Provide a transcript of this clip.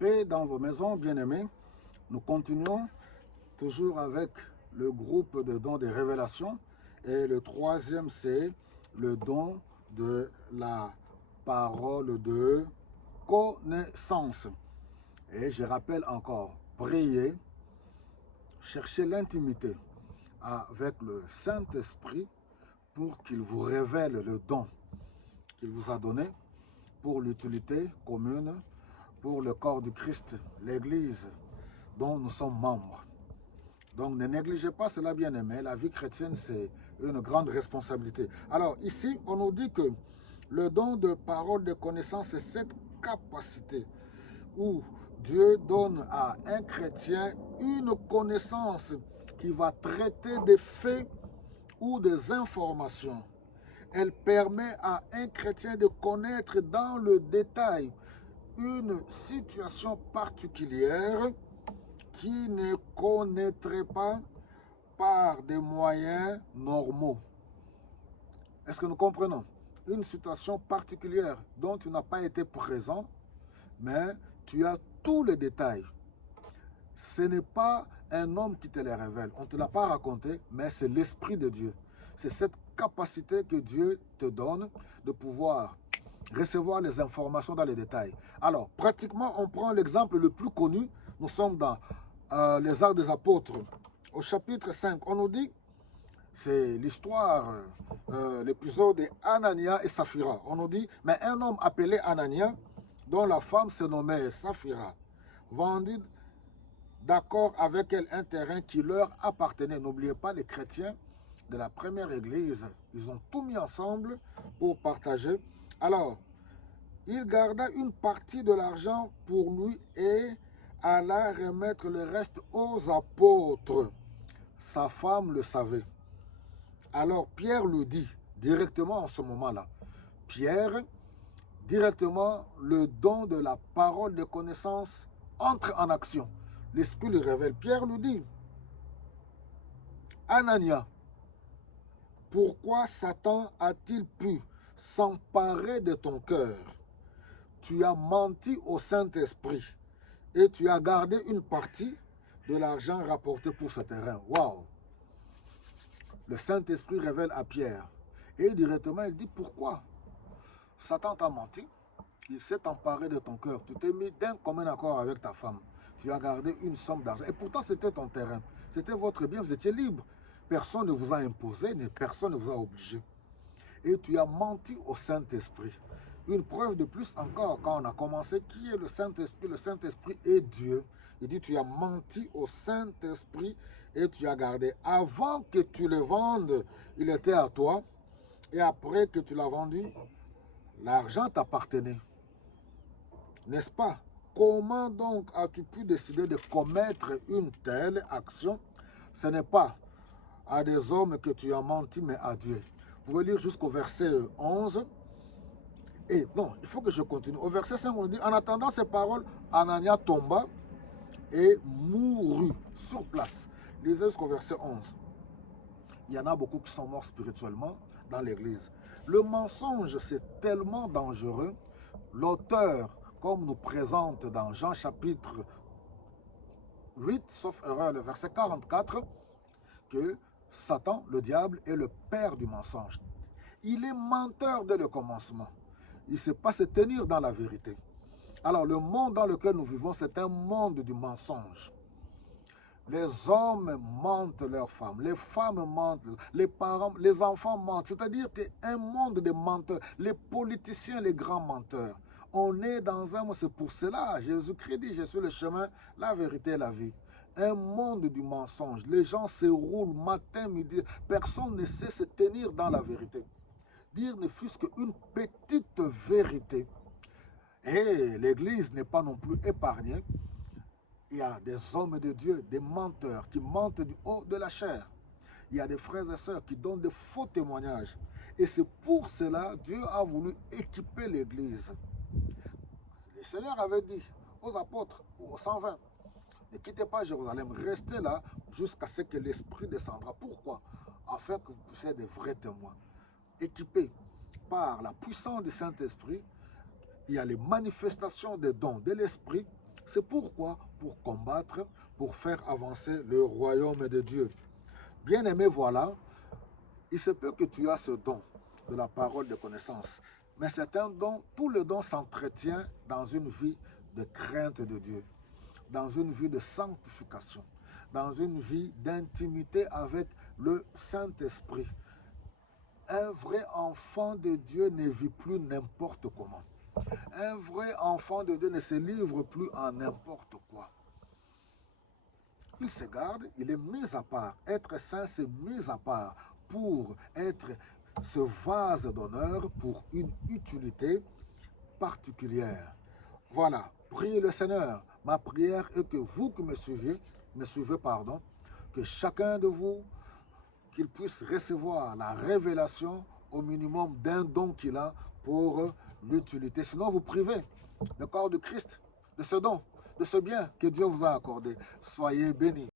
Paix dans vos maisons, bien-aimés. Nous continuons toujours avec le groupe de dons des révélations. Et le troisième, c'est le don de la parole de connaissance. Et je rappelle encore, priez, cherchez l'intimité avec le Saint-Esprit pour qu'il vous révèle le don qu'il vous a donné pour l'utilité commune, pour le corps du Christ, l'Église dont nous sommes membres. Donc ne négligez pas cela, bien-aimé. La vie chrétienne, c'est une grande responsabilité. Alors ici, on nous dit que le don de parole de connaissance, c'est cette capacité où Dieu donne à un chrétien une connaissance qui va traiter des faits ou des informations. Elle permet à un chrétien de connaître dans le détail une situation particulière qui ne connaîtrait pas par des moyens normaux. Est-ce que nous comprenons? Une situation particulière dont tu n'as pas été présent, mais tu as tous les détails. Ce n'est pas un homme qui te les révèle. On ne te l'a pas raconté, mais c'est l'Esprit de Dieu. C'est cette capacité que Dieu te donne de pouvoir recevoir les informations dans les détails. Alors, pratiquement, on prend l'exemple le plus connu. Nous sommes dans les Actes des Apôtres. Au chapitre 5, on nous dit, c'est l'histoire, l'épisode d'Anania et Saphira. On nous dit, mais un homme appelé Anania, dont la femme se nommait Saphira, vendit d'accord avec elle un terrain qui leur appartenait. N'oubliez pas, les chrétiens de la première église, ils ont tout mis ensemble pour partager. Alors, il garda une partie de l'argent pour lui et alla remettre le reste aux apôtres. Sa femme le savait. Alors Pierre lui dit, directement en ce moment-là, Pierre, directement, le don de la parole de connaissance entre en action. L'Esprit le révèle. Pierre lui dit, Anania, pourquoi Satan a-t-il pu s'emparer de ton cœur? Tu as menti au Saint-Esprit et tu as gardé une partie de l'argent rapporté pour ce terrain. Waouh! Le Saint-Esprit révèle à Pierre. Et directement, il dit, pourquoi Satan t'a menti? Il s'est emparé de ton cœur. Tu t'es mis d'un commun accord avec ta femme. Tu as gardé une somme d'argent. Et pourtant, c'était ton terrain. C'était votre bien. Vous étiez libre. Personne ne vous a imposé, personne ne vous a obligé. Et tu as menti au Saint-Esprit. Une preuve de plus encore, quand on a commencé, qui est le Saint-Esprit? Le Saint-Esprit est Dieu. Il dit, tu as menti au Saint-Esprit et tu as gardé. Avant que tu le vendes, il était à toi. Et après que tu l'as vendu, l'argent t'appartenait. N'est-ce pas? Comment donc as-tu pu décider de commettre une telle action? Ce n'est pas à des hommes que tu as menti, mais à Dieu. Vous pouvez lire jusqu'au verset 11. Et non, il faut que je continue. Au verset 5, on dit, en attendant ces paroles, Anania tomba et mourut sur place. Lisez jusqu'au verset 11. Il y en a beaucoup qui sont morts spirituellement dans l'église. Le mensonge, c'est tellement dangereux. L'auteur, comme nous présente dans Jean chapitre 8, sauf erreur, le verset 44, que Satan, le diable, est le père du mensonge. Il est menteur dès le commencement. Il ne sait pas se tenir dans la vérité. Alors, le monde dans lequel nous vivons, c'est un monde du mensonge. Les hommes mentent leurs femmes, les femmes mentent, les parents, les enfants mentent. C'est-à-dire qu'un monde de menteurs, les politiciens, les grands menteurs. On est dans un monde, c'est pour cela, Jésus-Christ dit, je suis le chemin, la vérité et la vie. Un monde du mensonge. Les gens se roulent matin, midi. Personne ne sait se tenir dans la vérité. Dire ne fût-ce qu'une petite vérité. Et l'Église n'est pas non plus épargnée. Il y a des hommes de Dieu, des menteurs qui mentent du haut de la chair. Il y a des frères et sœurs qui donnent de faux témoignages. Et c'est pour cela que Dieu a voulu équiper l'Église. Le Seigneur avait dit aux apôtres, aux 120, ne quittez pas Jérusalem, restez là jusqu'à ce que l'Esprit descendra. Pourquoi? Afin que vous puissiez être des vrais témoins. Équipés par la puissance du Saint-Esprit, il y a les manifestations des dons de l'Esprit C'est pourquoi, pour combattre, pour faire avancer le royaume de Dieu. Bien-aimé, voilà, il se peut que tu as ce don de la parole de connaissance, mais c'est un don, tout le don s'entretient dans une vie de crainte de Dieu, dans une vie de sanctification, dans une vie d'intimité avec le Saint-Esprit. Un vrai enfant de Dieu ne vit plus n'importe comment. Un vrai enfant de Dieu ne se livre plus en n'importe quoi. Il se garde, il est mis à part. Être saint, c'est mis à part pour être ce vase d'honneur pour une utilité particulière. Voilà, priez le Seigneur. Ma prière est que vous qui me suivez, que chacun de vous, qu'il puisse recevoir la révélation au minimum d'un don qu'il a pour l'utilité. Sinon, vous privez le corps de Christ de ce don, de ce bien que Dieu vous a accordé. Soyez bénis.